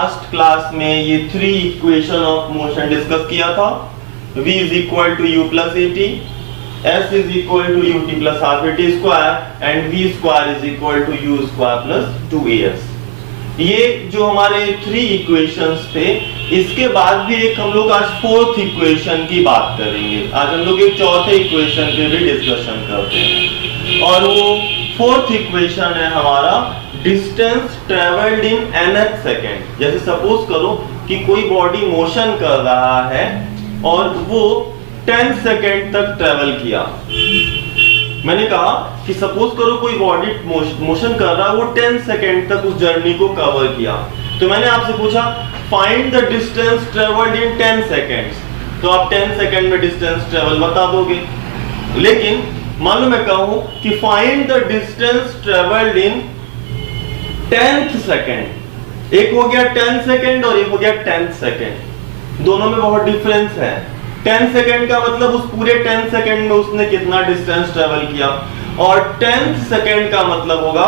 Last class में ये 3 equation of motion discuss किया था। v is equal to u plus at, s is equal to ut plus half at square and v square is equal to u square plus 2as। ये जो हमारे 3 equations थे, इसके बाद भी एक हम लोग आज 4th इक्वेशन की बात करेंगे। आज हम लोग एक चौथे इक्वेशन पे भी डिस्कशन करते हैं और वो 4th इक्वेशन है हमारा distance travelled in nth second. जैसे सपोज करो कि कोई बॉडी मोशन कर रहा है और वो 10 सेकेंड तक ट्रेवल किया। मैंने कहा कि सपोज करो कोई बॉडी मोशन कर रहा है, वो 10 सेकेंड तक उस जर्नी को कवर किया। तो मैंने आपसे पूछा find the distance travelled in 10 seconds, तो आप 10 सेकेंड में डिस्टेंस ट्रेवल बता दोगे। लेकिन मान लो मैं कहूं कि find the distance travelled in 10th second, एक हो गया 10 सेकेंड और एक हो गया 10th सेकेंड, दोनों में बहुत डिफरेंस है। 10 सेकेंड का मतलब उस पूरे 10 सेकेंड में उसने कितना डिस्टेंस ट्रेवल किया, और 10th सेकेंड का मतलब होगा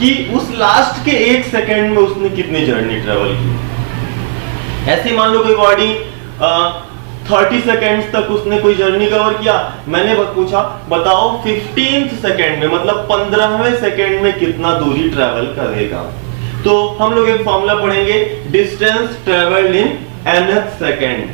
कि उस लास्ट के 1 सेकेंड में उसने कितनी जर्नी ट्रेवल की। ऐसे मान लो कोई बॉडी 30 सेकेंड्स तक उसने कोई जर्नी कवर किया। मैंने पूछा बताओ 15th सेकेंड में मतलब 15वें सेकेंड में कितना दूरी ट्रेवल करेगा। तो हम लोग एक फॉर्मूला पढ़ेंगे distance travelled in nth second.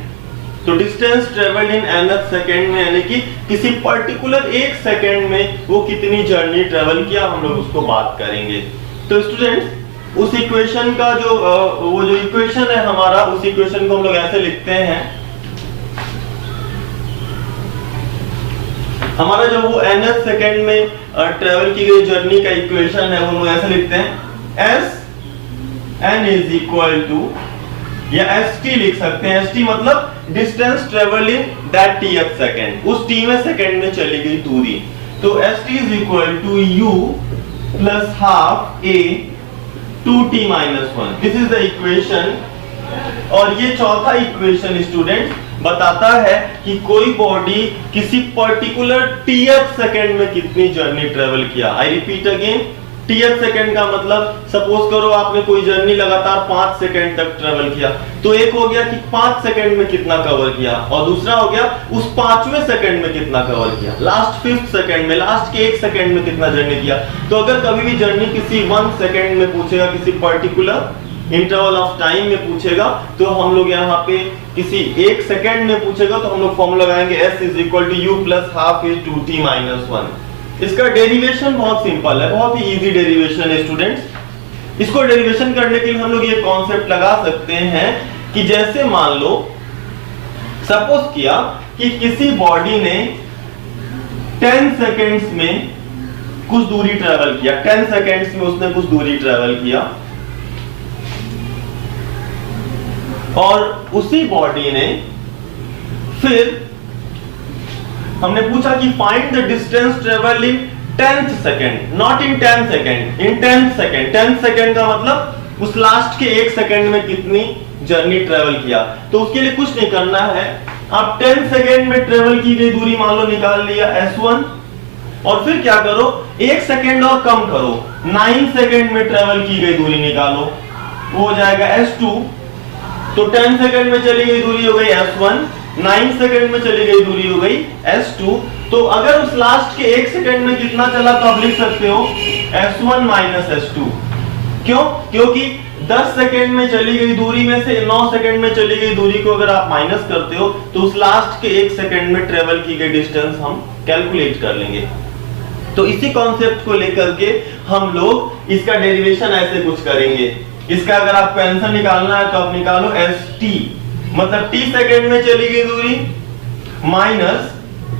तो distance travelled in nth second में यानी कि किसी पर्टिकुलर 1 सेकेंड में वो कितनी जर्नी ट्रेवल किया, हम लोग उसको बात करेंगे। तो स्टूडेंट्स उस इक्वेशन का जो वो जो इक्वेशन है हमारा, उस इक्वेशन को हम लोग ऐसे लिखते हैं, हमारा जो वो nth सेकेंड में ट्रेवल की गई जर्नी का इक्वेशन है वो हम लोग ऐसे लिखते हैं s n is equal to, या st लिख सकते हैं। st मतलब distance travel in that tth second, उस tवें सेकेंड में चली गई दूरी। तो st is equal to u plus half a 2t minus 1, this is the equation. और ये चौथा इक्वेशन स्टूडेंट बताता है कि कोई बॉडी किसी पर्टिकुलर tth सेकेंड में कितनी जर्नी ट्रेवल किया। I repeat again, tth second का मतलब सपोज करो आपने कोई जर्नी लगातार 5 सेकेंड तक ट्रेवल किया, तो एक हो गया कि 5 सेकेंड में कितना कवर किया, और दूसरा हो गया उस 5वें सेकेंड में कितना कवर किया, लास्ट 5th सेकेंड में, लास्ट के 1 सेकेंड में कितना जर्नी किया। तो अगर कभी भी जर्नी किसी 1 सेकेंड में पूछेगा, किसी पर्टिकुलर इंटरवल ऑफ टाइम में पूछेगा, तो हम लोग यहाँ पे किसी 1 सेकेंड में पूछेगा तो हम लोग फॉर्मूला लगाएंगे s is equal to u plus half a 2t minus 1। इसका डेरिवेशन बहुत सिंपल है, बहुत ही इजी डेरिवेशन है स्टूडेंट्स। इसको डेरिवेशन करने के लिए हम लोग ये कॉन्सेप्ट लगा सकते हैं कि जैसे मान लो सपोज किया कि किसी बॉडी ने 10 सेकेंड्स में कुछ दूरी ट्रेवल किया, 10 सेकेंड्स में उसने कुछ दूरी ट्रेवल किया, और उसी बॉडी ने फिर हमने पूछा कि find the distance travelled in 10th second, not in 10 second, in 10th second. 10th second का मतलब उस लास्ट के 1 सेकेंड में कितनी जर्नी ट्रेवल किया। तो उसके लिए कुछ नहीं करना है, आप 10 सेकेंड में ट्रेवल की गई दूरी मान लो निकाल लिया s1, और फिर क्या करो 1 सेकेंड और कम करो, 9 सेकेंड में ट्रेवल की गई दूरी निकालो, वो हो जाएगा s2। तो 10 सेकंड में चली गई दूरी हो गई s1, 9 सेकंड में चली गई दूरी हो गई s2। तो अगर उस लास्ट के 1 सेकंड में कितना चला तो आप लिख सकते हो s1 minus s2। क्यों? क्योंकि 10 सेकंड में चली गई दूरी में से 9 सेकंड में चली गई दूरी को अगर आप माइनस करते हो तो उस लास्ट के 1 सेकंड में ट्रेवल की गई डिस्टेंस हम कैलकुलेट कर लेंगे। तो इसी कॉन्सेप्ट को लेकर के हम लोग इसका डेरिवेशन ऐसे कुछ करेंगे। इसका अगर आपको आंसर निकालना है तो आप निकालो st, मतलब t सेकेंड में चली गई दूरी minus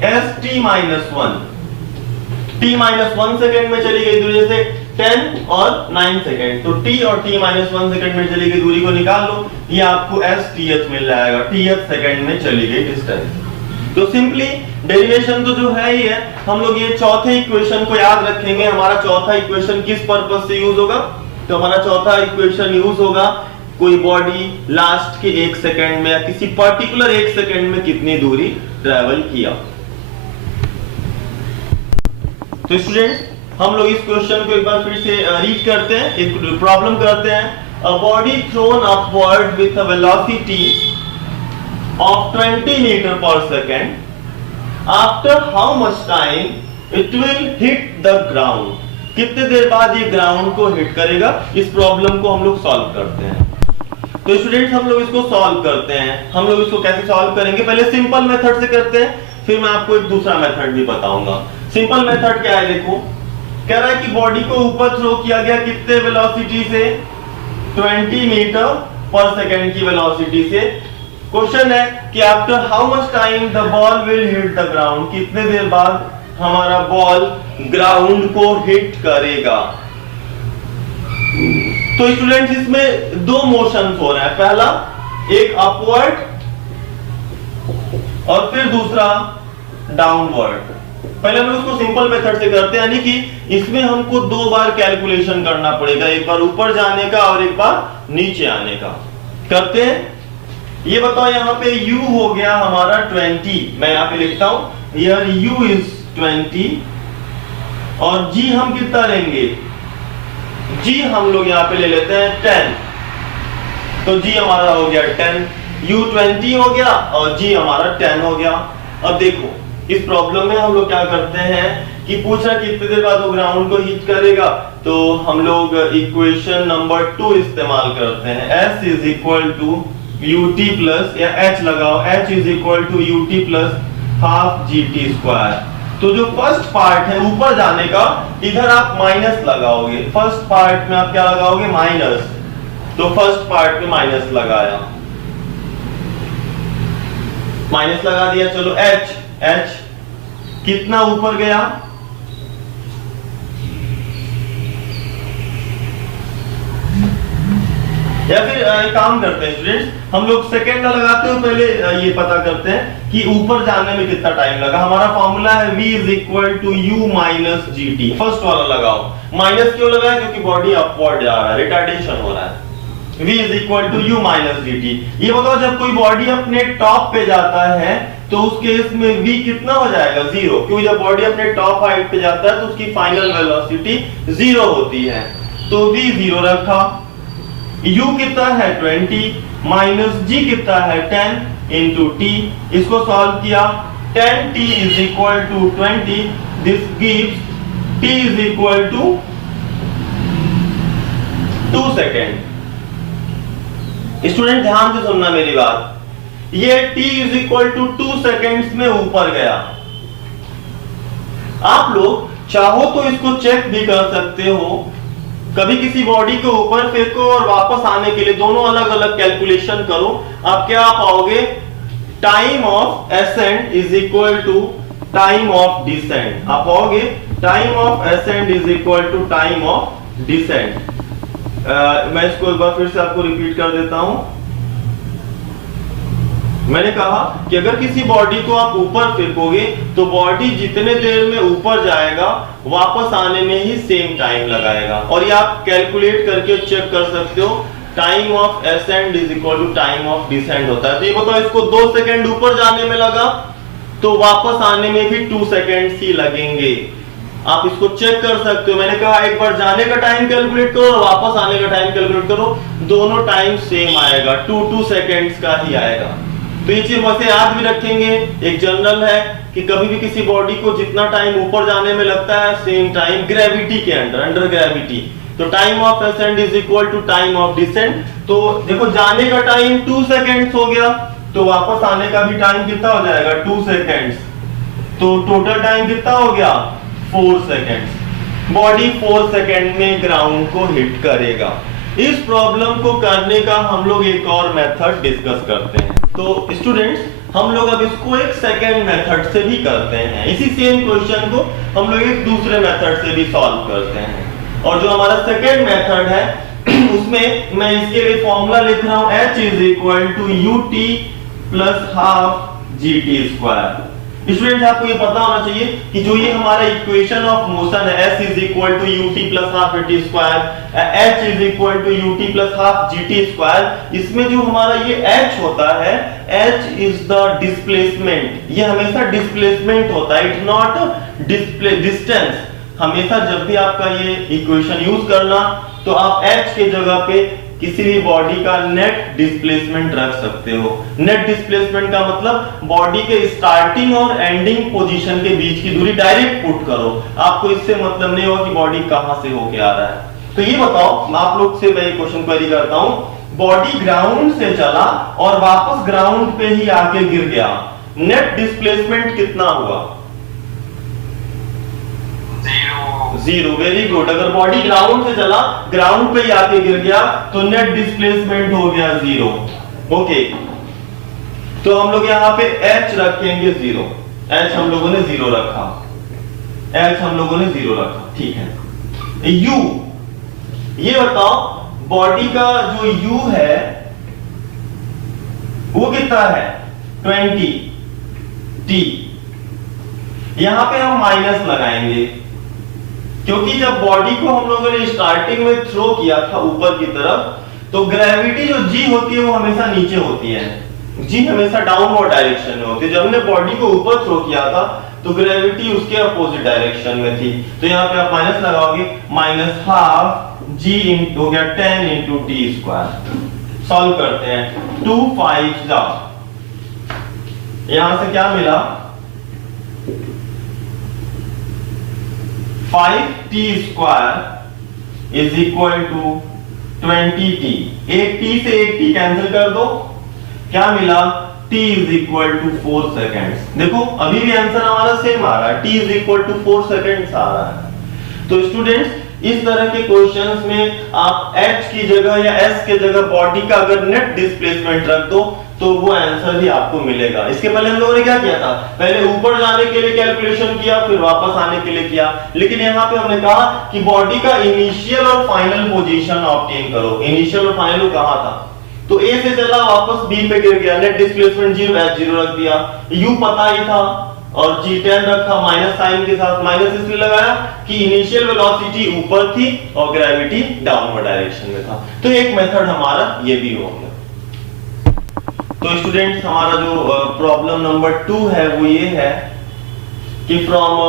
st minus 1, t minus 1 second में चली गई दूरी, जैसे 10 और 9 सेकेंड, तो t और t माइनस 1 सेकेंड में चली गई दूरी को निकाल लो, ये आपको st मिल जाएगा, tth सेकेंड में चली गई डिस्टेंस। तो सिंपली डेरिवेशन तो जो है ही है, हम लोग ये चौथे इक्वेशन को याद रखेंगे। हमारा चौथा इक्वेशन किस पर्पस से यूज होगा, तो हमारा चौथा इक्वेशन यूज होगा कोई बॉडी लास्ट के 1 सेकेंड में या किसी पर्टिकुलर 1 सेकेंड में कितनी दूरी ट्रेवल किया। तो स्टूडेंट्स हम लोग इस क्वेश्चन को एक बार फिर से रीड करते हैं, एक प्रॉब्लम करते हैं। a body thrown upward with a velocity of 20 meter per second, after how much time it will hit the ground? कितने देर बाद ये ग्राउंड को हिट करेगा? इस प्रॉब्लम को हम लोग सॉल्व करते हैं। तो स्टूडेंट्स हम लोग इसको सॉल्व करते हैं। हम लोग इसको कैसे सॉल्व करेंगे? पहले सिंपल मेथड से करते हैं, फिर मैं आपको एक दूसरा मेथड भी बताऊंगा। सिंपल मेथड क्या है? देखो, कह रहा है कि बॉडी को ऊपर थ्रो किया गया कितने वेलोसिटी से? 20 मीटर पर सेकेंड की वेलोसिटी से। क्वेश्चन है कि after how much time the ball will hit the ground? कितने देर बाद हमारा बॉल ग्राउंड को हिट करेगा? तो स्टूडेंट्स इसमें दो मोशंस हो रहे हैं, पहला एक अपवर्ड और फिर दूसरा डाउनवर्ड। पहले हम उसको सिंपल मेथड से करते हैं, यानी कि इसमें हमको दो बार कैलकुलेशन करना पड़ेगा, एक बार ऊपर जाने का और एक बार नीचे आने का। करते हैं। ये बताओ, यहाँ पे u हो गया हमारा 20, मैं यहाँ पे लिखता हूं यार u इज 20 और g हम कितना लेंगे? g हम लोग यहाँ पे ले लेते हैं 10, तो g हमारा हो गया 10, u 20 हो गया और g हमारा 10 हो गया। अब देखो इस प्रॉब्लम में हम लोग क्या करते हैं कि पूछ रहा कितने देर बाद वो ग्राउंड को हिट करेगा, तो हम लोग इक्वेशन नंबर 2 इस्तेमाल करते हैं। s is equal to ut plus, या h लगाओ, h is equal to ut plus half gt square. तो जो फर्स्ट पार्ट है ऊपर जाने का, इधर आप माइनस लगाओगे। फर्स्ट पार्ट में आप क्या लगाओगे? माइनस। तो फर्स्ट पार्ट में माइनस लगाया, माइनस लगा दिया। चलो h कितना ऊपर गया? या फिर एक काम करते हैं स्टूडेंट्स, हम लोग सेकंड लगाते हो, पहले ये पता करते हैं कि ऊपर जाने में कितना टाइम लगा। हमारा फॉर्मूला है v is equal to u minus g t. First वाला लगाओ। माइनस क्यों लगाया? क्योंकि बॉडी अपवर्ड जा रहा है, रिटार्डेशन हो रहा है। v is equal to u minus g t. ये बताओ, जब कोई बॉडी अपने टॉप पे जाता है तो उस केस में v कितना हो जाएगा? 0, क्योंकि जब बॉडी अपने टॉप हाइट पे जाता है तो उसकी फाइनल वेलोसिटी 0 होती है। तो v 0 रखा, u कितना है 20 माइनस g कितना है 10 इंटू t। इसको सॉल्व किया, 10t is equal to 20, this gives t is equal to 2 second. Student ध्यान से सुनना मेरी बात, ये t is equal to 2 seconds में ऊपर गया। आप लोग चाहो तो इसको चेक भी कर सकते हो, कभी किसी बॉडी को ऊपर फेंको और वापस आने के लिए दोनों अलग अलग कैलकुलेशन करो। आप क्या पाओगे? Time of ascent is equal to time of descent. आप पाओगे time of ascent is equal to time of descent. मैं इसको एक बार फिर से आपको रिपीट कर देता हूं। मैंने कहा कि अगर किसी बॉडी को आप ऊपर फेंकोगे तो बॉडी जितने देर में ऊपर जाएगा वापस आने में ही सेम टाइम लगाएगा। और ये आप कैलकुलेट करके चेक कर सकते हो, time of ascent is equal to time of descent होता है। तो ये बताओ, इसको 2 सेकंड ऊपर जाने में लगा तो वापस आने में भी 2 सेकंड ही लगेंगे। आप इसको चेक कर सकते हो। मैंने कहा एक बार जाने का टाइम कैलकुलेट करो और वापस आने का टाइम कैलकुलेट करो, दोनों टाइम सेम आएगा, 2 सेकंड्स का ही आएगा। तो ये चीज वैसे याद भी रखेंगे। एक जनरल है कि कभी भी किसी बॉडी को जितना टाइम ऊपर जाने में लगता है सेम टाइम ग्रेविटी के अंडर ग्रेविटी। तो time of ascent is equal to time of descent. तो देखो जाने का टाइम 2 सेकंड्स हो गया, तो वापस आने का भी टाइम कितना हो जाएगा? 2 सेकंड्स। तो टोटल टाइम कितना हो गया? 4 सेकंड्स। बॉडी 4 सेकंड में ग्राउंड को हिट करेगा। इस प्रॉब्लम को करने का हम लोग एक और मेथड डिस्कस करते हैं। तो स्टूडेंट्स हम लोग अब इसको एक सेकेंड मेथड से भी करते हैं। इसी सेम क्वेश्चन को हम लोग एक दूसरे मेथड से भी सॉल्व करते हैं। और जो हमारा सेकेंड मेथड है उसमें मैं इसके लिए फॉर्मूला लिख रहा हूं, h is equal to ut plus half gt square. Students आपको ये पता होना चाहिए कि जो ये हमारा इक्वेशन ऑफ मोशन है, s is equal to ut plus half gt square, h is equal to ut plus half gt square, इसमें जो हमारा ये h होता है, h इज द डिस्प्लेसमेंट। ये हमेशा डिस्प्लेसमेंट होता है, इट्स नॉट डिस्टेंस। हमेशा जब भी आपका ये इक्वेशन यूज करना तो आप h के जगह पे किसी भी बॉडी का नेट डिस्प्लेसमेंट रख सकते हो। नेट डिस्प्लेसमेंट का मतलब बॉडी के स्टार्टिंग और एंडिंग पोजीशन के बीच की दूरी डायरेक्ट पुट करो, आपको इससे मतलब नहीं होगा कि बॉडी कहां से होके आ रहा है। तो ये बताओ, मैं आप लोग से मैं क्वेश्चन क्वेरी करता हूं, बॉडी ग्राउंड से चला और वापस ग्राउंड पे ही आके गिर गया, नेट डिस्प्लेसमेंट कितना हुआ? जीरो। Very good. अगर बॉडी ग्राउंड से चला, ग्राउंड पे ही आके गिर गया, तो नेट डिस्प्लेसमेंट हो गया जीरो। ओके, तो हम लोग यहाँ पे h रखेंगे जीरो, h हम लोगों ने जीरो रखा, h हम लोगों ने जीरो रखा, ठीक है। u, ये बताओ बॉडी का जो u है वो कितना है? 20 t। यहां पे हम माइनस लगाएंगे क्योंकि जब बॉडी को हम लोगों ने स्टार्टिंग में थ्रो किया था ऊपर की तरफ, तो ग्रेविटी जो g होती है वो हमेशा नीचे होती है, g हमेशा डाउनवर्ड डायरेक्शन में होती है। जब हमने बॉडी को ऊपर थ्रो किया था तो ग्रेविटी उसके अपोजिट डायरेक्शन में थी, तो यहाँ पे आप माइनस लगाओगे, माइनस हाफ g हो गया 10 इंटू टी स्क्वायर। सॉल्व करते हैं, 2 5 जा, यहां से क्या मिला? 5t square is equal to 20t। एक t से एक t कैंसिल कर दो, क्या मिला? t is equal to 4 seconds. देखो अभी भी आंसर हमारा सेम आ रहा है, t is equal to 4 seconds आ रहा है। तो स्टूडेंट्स, इस तरह के क्वेश्चंस में आप h की जगह या s के जगह बॉडी का अगर नेट डिस्प्लेसमेंट रख दो तो वो आंसर ही आपको मिलेगा। इसके पहले हम लोगों ने क्या किया था? पहले ऊपर जाने के लिए कैलकुलेशन किया, फिर वापस आने के लिए किया, लेकिन यहाँ पे हमने कहा कि बॉडी का इनिशियल और फाइनल पोजीशन ऑब्टेन करो। इनिशियल और फाइनल कहाँ था? तो A से चला वापस B पे गिर गया, नेट डिस्प्लेसमेंट 0, h 0 रख दिया, U पता ही था और g 10 रखा माइनस साइन के साथ। माइनस इसलिए लगाया कि इनिशियल वेलोसिटी ऊपर थी और ग्रेविटी डाउनवर्ड डायरेक्शन में था। तो एक मेथड हमारा ये भी हो गया। तो स्टूडेंट्स, हमारा जो प्रॉब्लम नंबर 2 है वो ये है कि from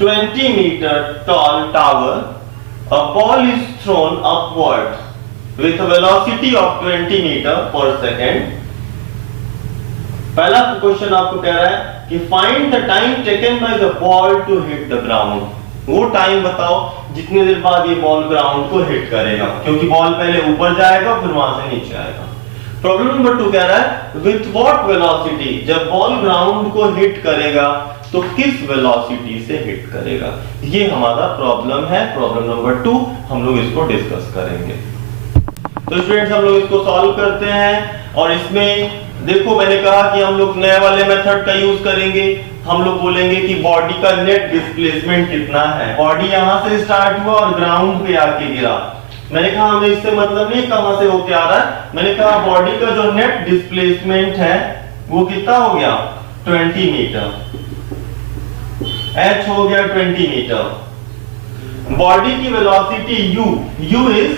20 meter tall tower a ball is thrown upward with a velocity of 20 meter per second. पहला क्वेश्चन आपको कह रहा है कि find the time taken by the ball to hit the ground. वो टाइम बताओ जितने देर बाद ये बॉल ग्राउंड को हिट करेगा, क्योंकि बॉल पहले ऊपर जाएगा फिर वहां से नीचे आएगा। प्रॉब्लम नंबर 2 कह रहा है विथ व्हाट वेलोसिटी, जब बॉल ग्राउंड को हिट करेगा तो किस वेलोसिटी से हिट करेगा। ये हमारा प्रॉब्लम है, प्रॉब्लम नंबर 2। हम लोग इसको डिस्कस करेंगे। तो स्टूडेंट्स, हम लोग इसको सॉल्व करते हैं और इसमें देखो मैंने कहा कि हम लोग नए वाले मेथड का यूज करेंगे। हम लोग बोलेंगे कि बॉडी का नेट डिस्प्लेसमेंट कितना है। बॉडी यहां से स्टार्ट हुआ और ग्राउंड पे आके गिरा। मैंने कहा हमें इससे मतलब नहीं कहां से होके आ रहा है, मैंने कहा बॉडी का जो नेट डिस्प्लेसमेंट है वो कितना हो गया? 20 मीटर। h हो गया 20 मीटर। बॉडी की velocity u is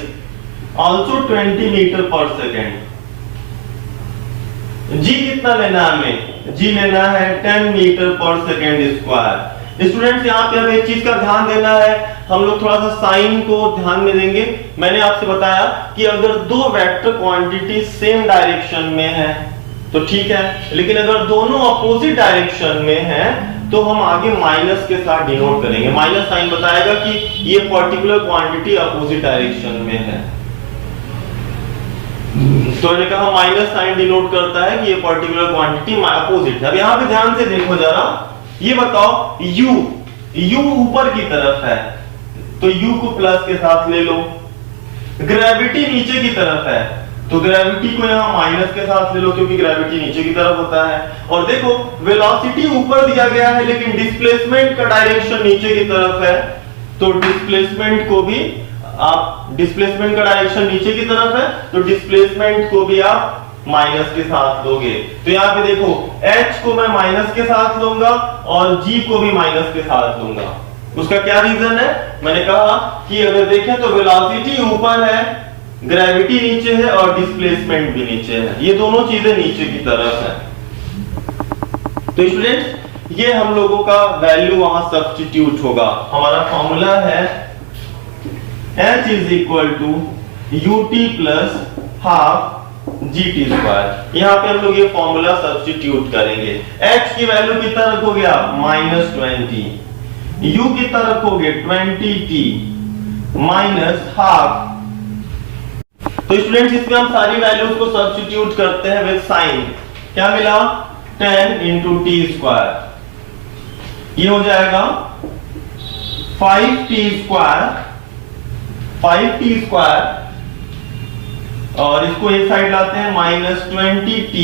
also 20 meter per second. g कितना लेना है हमें? g लेना है 10 metre per second square. Students, यहाँ पे हमें एक चीज का ध्यान देना है, हम लोग थोड़ा सा साइन को ध्यान में देंगे। मैंने आपसे बताया कि अगर दो वेक्टर क्वांटिटी सेम डायरेक्शन में है तो ठीक है, लेकिन अगर दोनों अपोजिट डायरेक्शन में है तो हम आगे माइनस के साथ डिनोट करेंगे। माइनस साइन बताएगा कि ये पर्टिकुलर क्वांटिटी अपोजिट डायरेक्शन में है। तो मैंने कहा माइनस साइन डिनोट करता है कि ये पर्टिकुलर क्वांटिटी अपोजिट है। अब यहाँ पे ध्यान से देखो जरा, ये बताओ u ऊपर की तरफ है तो u को प्लस के साथ ले लो। ग्रेविटी नीचे की तरफ है तो ग्रेविटी को यहाँ माइनस के साथ ले लो, क्योंकि ग्रेविटी नीचे की तरफ होता है। और देखो वेलोसिटी ऊपर दिया गया है लेकिन डिस्प्लेसमेंट का डायरेक्शन नीचे की तरफ है, तो डिस्प्लेसमेंट को भी आप, डिस्प्लेसमेंट का डायरेक्शन नीचे की तरफ है तो डिस्प्लेसमेंट को भी आप माइनस के साथ लोगे। तो यहाँ पे देखो h को मैं माइनस के साथ लूंगा और g को भी माइनस के साथ लूंगा। उसका क्या रीजन है? मैंने कहा कि अगर देखें तो वेलोसिटी ऊपर है, ग्रेविटी नीचे है और डिस्प्लेसमेंट भी नीचे है, ये दोनों चीजें नीचे की तरफ है। तो स्टूडेंट्स, ये हम लोगों का वैल्यू वहां सब्स्टिट्यूट होगा। हमारा फॉर्मूला है h is equal to ut plus half GT²। यहाँ पे हम लोग ये फॉर्मूला सब्स्टिट्यूट करेंगे। h की वैल्यू कितना रखोगे आप, -20, u कितना रखोगे 20t माइनस हाफ। तो स्टूडेंट्स इसमें हम सारी वैल्यूज को सब्स्टिट्यूट करते हैं विद साइन। क्या मिला, 10 × t², ये हो जाएगा 5t², और इसको एक साइड लाते हैं, -20t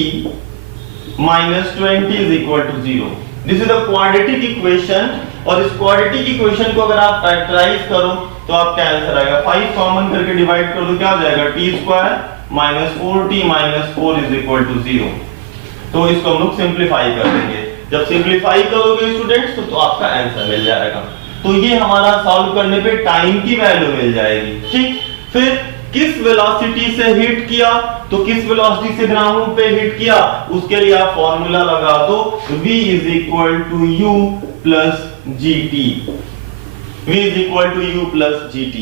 minus 20 is equal to 0। This is the quadratic equation, और इस क्वाड्रेटिक इक्वेशन को अगर आप फैक्टराइज करो तो आपका आंसर आएगा, 5 कॉमन करके डिवाइड कर दो, क्या हो जाएगा, t² minus 4t minus 4 is equal to 0। तो इसको हम लोग सिंप्लीफाई कर देंगे। जब सिंप्लीफाई करोगे स्टूडेंट्स तो आपका आंसर मिल जाएगा। तो ये हमारा सॉल्व करने पे टाइम की वैल्यू मिल जाएगी। ठीक, फिर किस वेलोसिटी से हिट किया, तो किस वेलोसिटी से ग्राउंड पे हिट किया, उसके लिए आप फॉर्मूला लगा दो, v is equal to u plus gt। v is equal to u plus gt।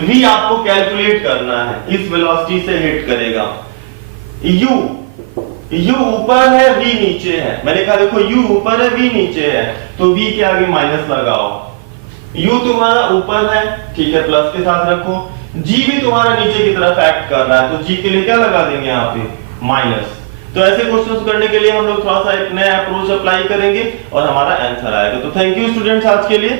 v आपको कैलकुलेट करना है, इस वेलोसिटी से हिट करेगा। u ऊपर है, v नीचे है। मैंने कहा देखो u ऊपर है, v नीचे है, तो v के आगे माइनस लगाओ। u तुम्हारा ऊपर है, ठीक है, प्लस के साथ रखो। g भी तुम्हारा नीचे की तरफ एक्ट कर रहा है, तो g के लिए क्या लगा देंगे यहाँ पे, माइनस। तो ऐसे क्वेश्चंस करने के लिए हम लोग थोड़ा सा एक नया अप्रोच अप्लाई करेंगे और हमारा आंसर आएगा। तो थैंक यू स्टूडेंट्स आज के लिए।